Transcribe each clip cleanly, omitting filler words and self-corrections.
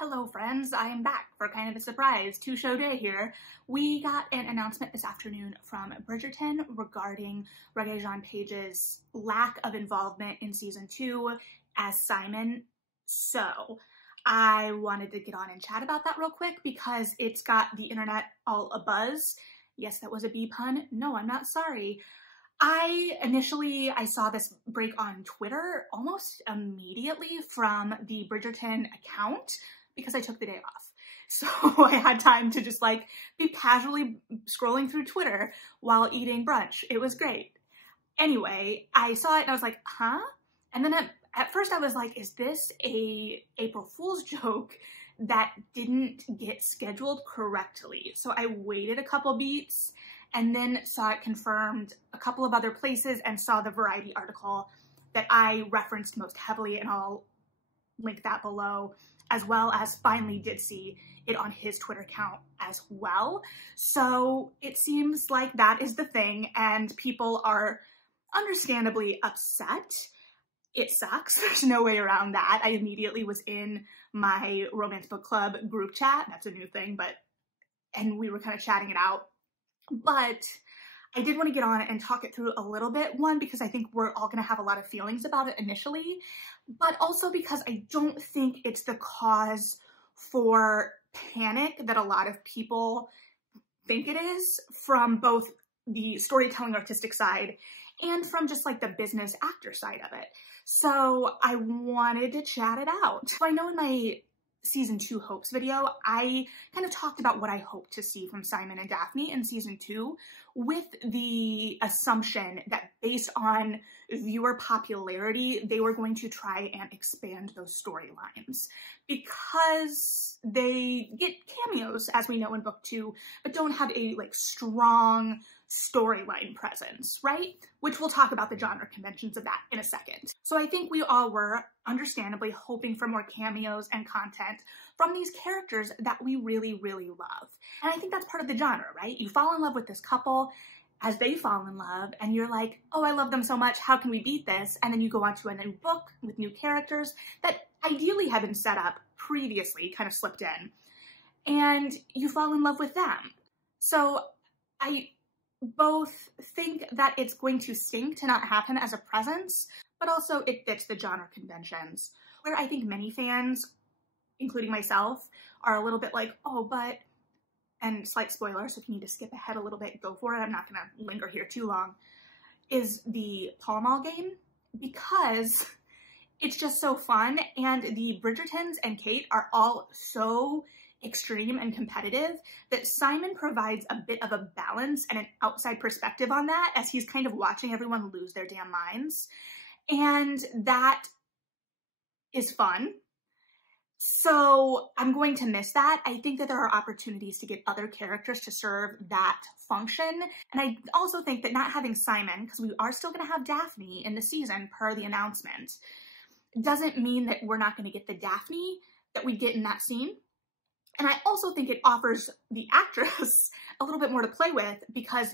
Hello friends, I am back for kind of a surprise two-show day here. We got an announcement this afternoon from Bridgerton regarding Regé-Jean Page's lack of involvement in season 2 as Simon. So I wanted to get on and chat about that real quick because it's got the internet all abuzz. Yes, that was a bee pun. No, I'm not sorry. I saw this break on Twitter almost immediately from the Bridgerton account because I took the day off. So I had time to just like be casually scrolling through Twitter while eating brunch. It was great. Anyway, I saw it and I was like, huh? And then at first I was like, is this a April Fool's joke that didn't get scheduled correctly? So I waited a couple beats and then saw it confirmed a couple of other places and saw the Variety article that I referenced most heavily, and I'll link that below, as well as finally did see it on his Twitter account as well. So it seems like that is the thing, and people are understandably upset. It sucks. There's no way around that. I immediately was in my romance book club group chat. That's a new thing, and we were kind of chatting it out. But I did want to get on and talk it through a little bit. One, because I think we're all going to have a lot of feelings about it initially, but also because I don't think it's the cause for panic that a lot of people think it is, from both the storytelling artistic side and from just like the business actor side of it. So I wanted to chat it out. So I know in my season 2 hopes video, I kind of talked about what I hope to see from Simon and Daphne in season 2, with the assumption that based on viewer popularity, they were going to try and expand those storylines because they get cameos, as we know in book 2, but don't have a like strong storyline presence, right? Which we'll talk about the genre conventions of that in a second. So I think we all were understandably hoping for more cameos and content from these characters that we really, really love. And I think that's part of the genre, right? You fall in love with this couple as they fall in love and you're like, oh, I love them so much, how can we beat this? And then you go on to a new book with new characters that ideally have been set up previously, kind of slipped in, and you fall in love with them. So I both think that it's going to stink to not happen as a presence, but also it fits the genre conventions, where I think many fans, including myself, are a little bit like, oh, but, and slight spoiler, so if you need to skip ahead a little bit, go for it, I'm not gonna linger here too long, is the Pall Mall game, because it's just so fun, and the Bridgertons and Kate are all so extreme and competitive that Simon provides a bit of a balance and an outside perspective on that, as he's kind of watching everyone lose their damn minds. And that is fun. So I'm going to miss that. I think that there are opportunities to get other characters to serve that function. And I also think that not having Simon, because we are still going to have Daphne in the season per the announcement, doesn't mean that we're not going to get the Daphne that we get in that scene. And I also think it offers the actress a little bit more to play with, because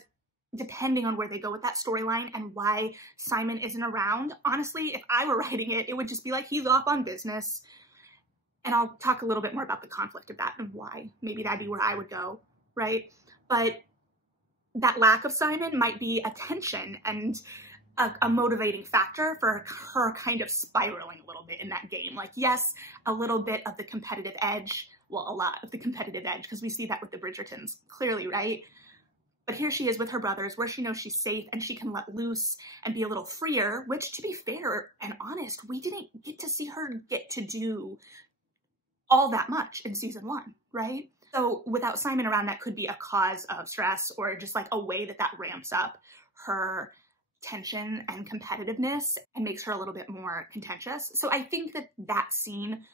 depending on where they go with that storyline and why Simon isn't around, honestly, if I were writing it, it would just be like, he's off on business. And I'll talk a little bit more about the conflict of that and why maybe that'd be where I would go, right? But that lack of Simon might be a tension and a motivating factor for her kind of spiraling a little bit in that game. Like, yes, a little bit of the competitive edge, well, a lot of the competitive edge, because we see that with the Bridgertons, clearly, right? But here she is with her brothers, where she knows she's safe and she can let loose and be a little freer, which, to be fair and honest, we didn't get to see her get to do all that much in season 1, right? So without Simon around, that could be a cause of stress, or just like a way that ramps up her tension and competitiveness and makes her a little bit more contentious. So I think that scene,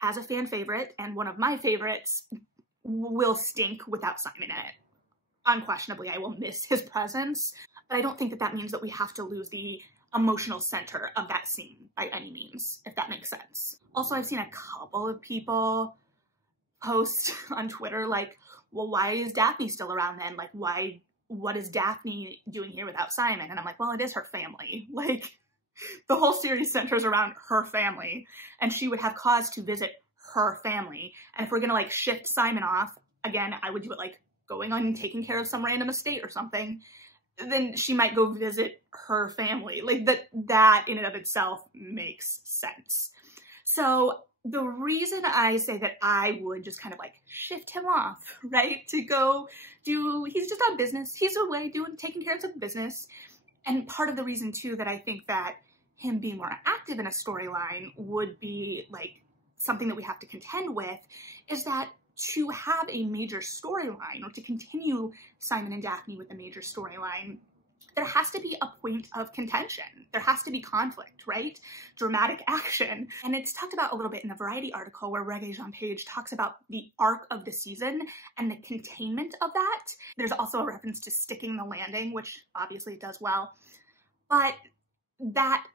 as a fan favorite and one of my favorites, will stink without Simon in it. Unquestionably, I will miss his presence, but I don't think that means that we have to lose the emotional center of that scene by any means, if that makes sense. Also, I've seen a couple of people post on Twitter like, well, why is Daphne still around then? Like, what is Daphne doing here without Simon? And I'm like, well, it is her family. Like, the whole series centers around her family, and she would have cause to visit her family. And if we're gonna like shift Simon off, again, I would do it like going on and taking care of some random estate or something, then she might go visit her family. Like that in and of itself makes sense. So the reason I say that I would just kind of like shift him off, right? To go do, he's just on business. He's away taking care of some business. And part of the reason too that I think that him being more active in a storyline would be like something that we have to contend with is that to have a major storyline or to continue Simon and Daphne with a major storyline, there has to be a point of contention. There has to be conflict, right? Dramatic action. And it's talked about a little bit in the Variety article where Regé-Jean Page talks about the arc of the season and the containment of that. There's also a reference to sticking the landing, which obviously it does well. But that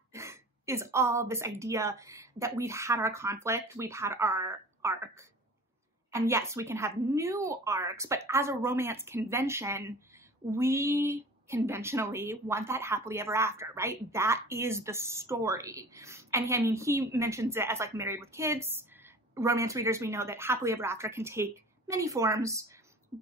is all this idea that we've had our conflict, we've had our arc. And yes, we can have new arcs, but as a romance convention, we conventionally want that happily ever after, right? That is the story. And I mean, he mentions it as like Married with Kids. Romance readers, we know that happily ever after can take many forms,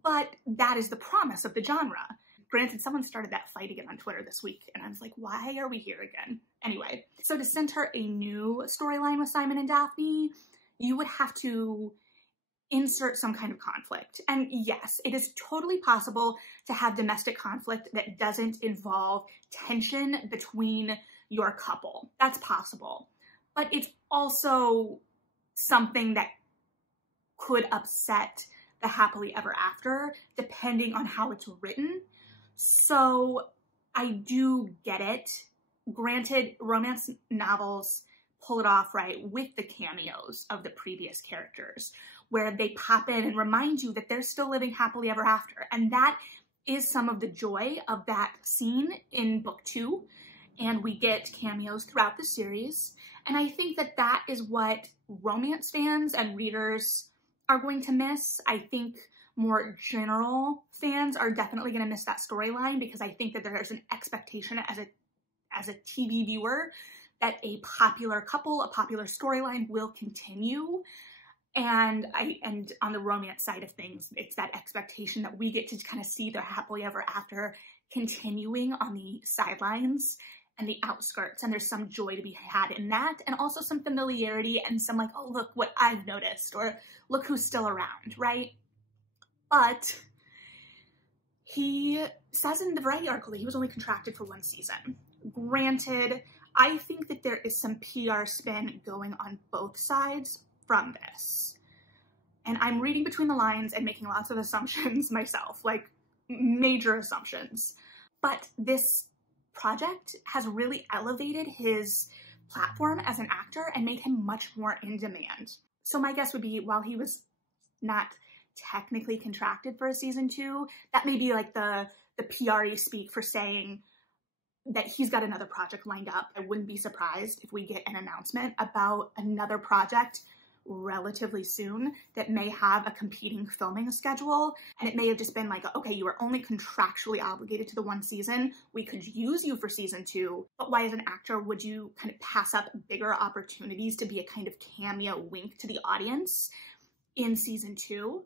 but that is the promise of the genre. Granted, someone started that fight again on Twitter this week, and I was like, why are we here again? Anyway, so to center a new storyline with Simon and Daphne, you would have to insert some kind of conflict. And yes, it is totally possible to have domestic conflict that doesn't involve tension between your couple. That's possible. But it's also something that could upset the happily ever after, depending on how it's written. So I do get it. Granted, romance novels pull it off right with the cameos of the previous characters, where they pop in and remind you that they're still living happily ever after. And that is some of the joy of that scene in book 2. And we get cameos throughout the series. And I think that that is what romance fans and readers are going to miss. I think more general fans are definitely going to miss that storyline, because I think that there's an expectation as a TV viewer that a popular couple, a popular storyline will continue. And on the romance side of things, it's that expectation that we get to kind of see the happily ever after continuing on the sidelines and the outskirts. And there's some joy to be had in that, and also some familiarity and some like, oh, look what I've noticed, or look who's still around, right? But he says in the Variety article that he was only contracted for 1 season. Granted, I think that there is some PR spin going on both sides from this. And I'm reading between the lines and making lots of assumptions myself, like major assumptions. But this project has really elevated his platform as an actor and made him much more in demand. So my guess would be, while he was not technically contracted for a season 2, that may be like the PR-y speak for saying that he's got another project lined up. I wouldn't be surprised if we get an announcement about another project relatively soon that may have a competing filming schedule. And it may have just been like, okay, you are only contractually obligated to the 1 season. We could use you for season 2, but why as an actor would you kind of pass up bigger opportunities to be a kind of cameo wink to the audience in season 2?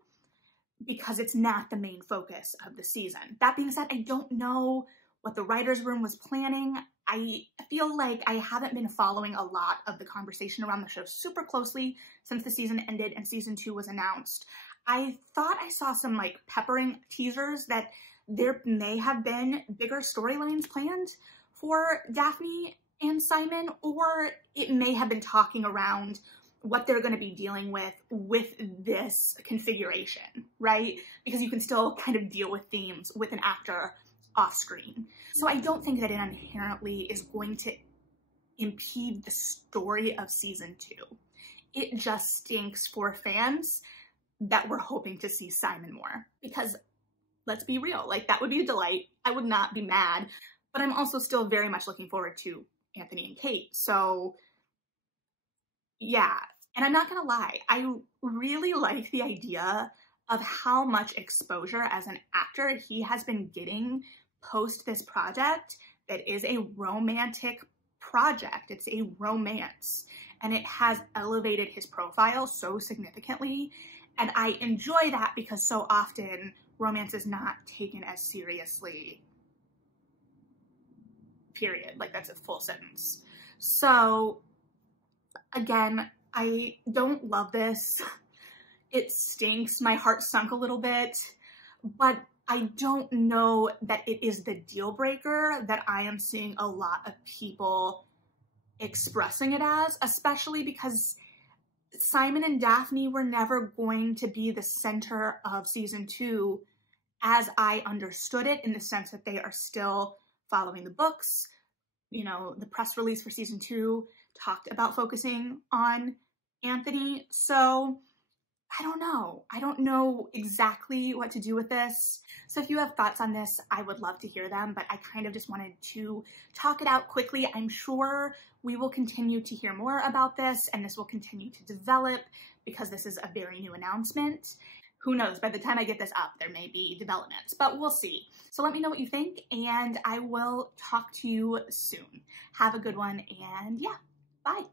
Because it's not the main focus of the season. That being said, I don't know what the writer's room was planning. I feel like I haven't been following a lot of the conversation around the show super closely since the season ended and season 2 was announced. I thought I saw some like peppering teasers that there may have been bigger storylines planned for Daphne and Simon, or it may have been talking around what they're going to be dealing with this configuration, right? Because you can still kind of deal with themes with an actor off screen. So I don't think that it inherently is going to impede the story of season 2. It just stinks for fans that were hoping to see Simon more, because let's be real, like that would be a delight. I would not be mad, but I'm also still very much looking forward to Anthony and Kate. So yeah, and I'm not gonna lie, I really like the idea of how much exposure as an actor he has been getting post this project that is a romantic project. It's a romance, and it has elevated his profile so significantly. And I enjoy that because so often romance is not taken as seriously, period. Like, that's a full sentence. So again, I don't love this. It stinks. My heart sunk a little bit, but I don't know that it is the deal breaker that I am seeing a lot of people expressing it as, especially because Simon and Daphne were never going to be the center of season 2 as I understood it, in the sense that they are still following the books. You know, the press release for season 2 talked about focusing on Anthony. So I don't know. I don't know exactly what to do with this. So if you have thoughts on this, I would love to hear them, but I kind of just wanted to talk it out quickly. I'm sure we will continue to hear more about this, and this will continue to develop because this is a very new announcement. Who knows, by the time I get this up, there may be developments, but we'll see. So let me know what you think, and I will talk to you soon. Have a good one, and yeah, bye.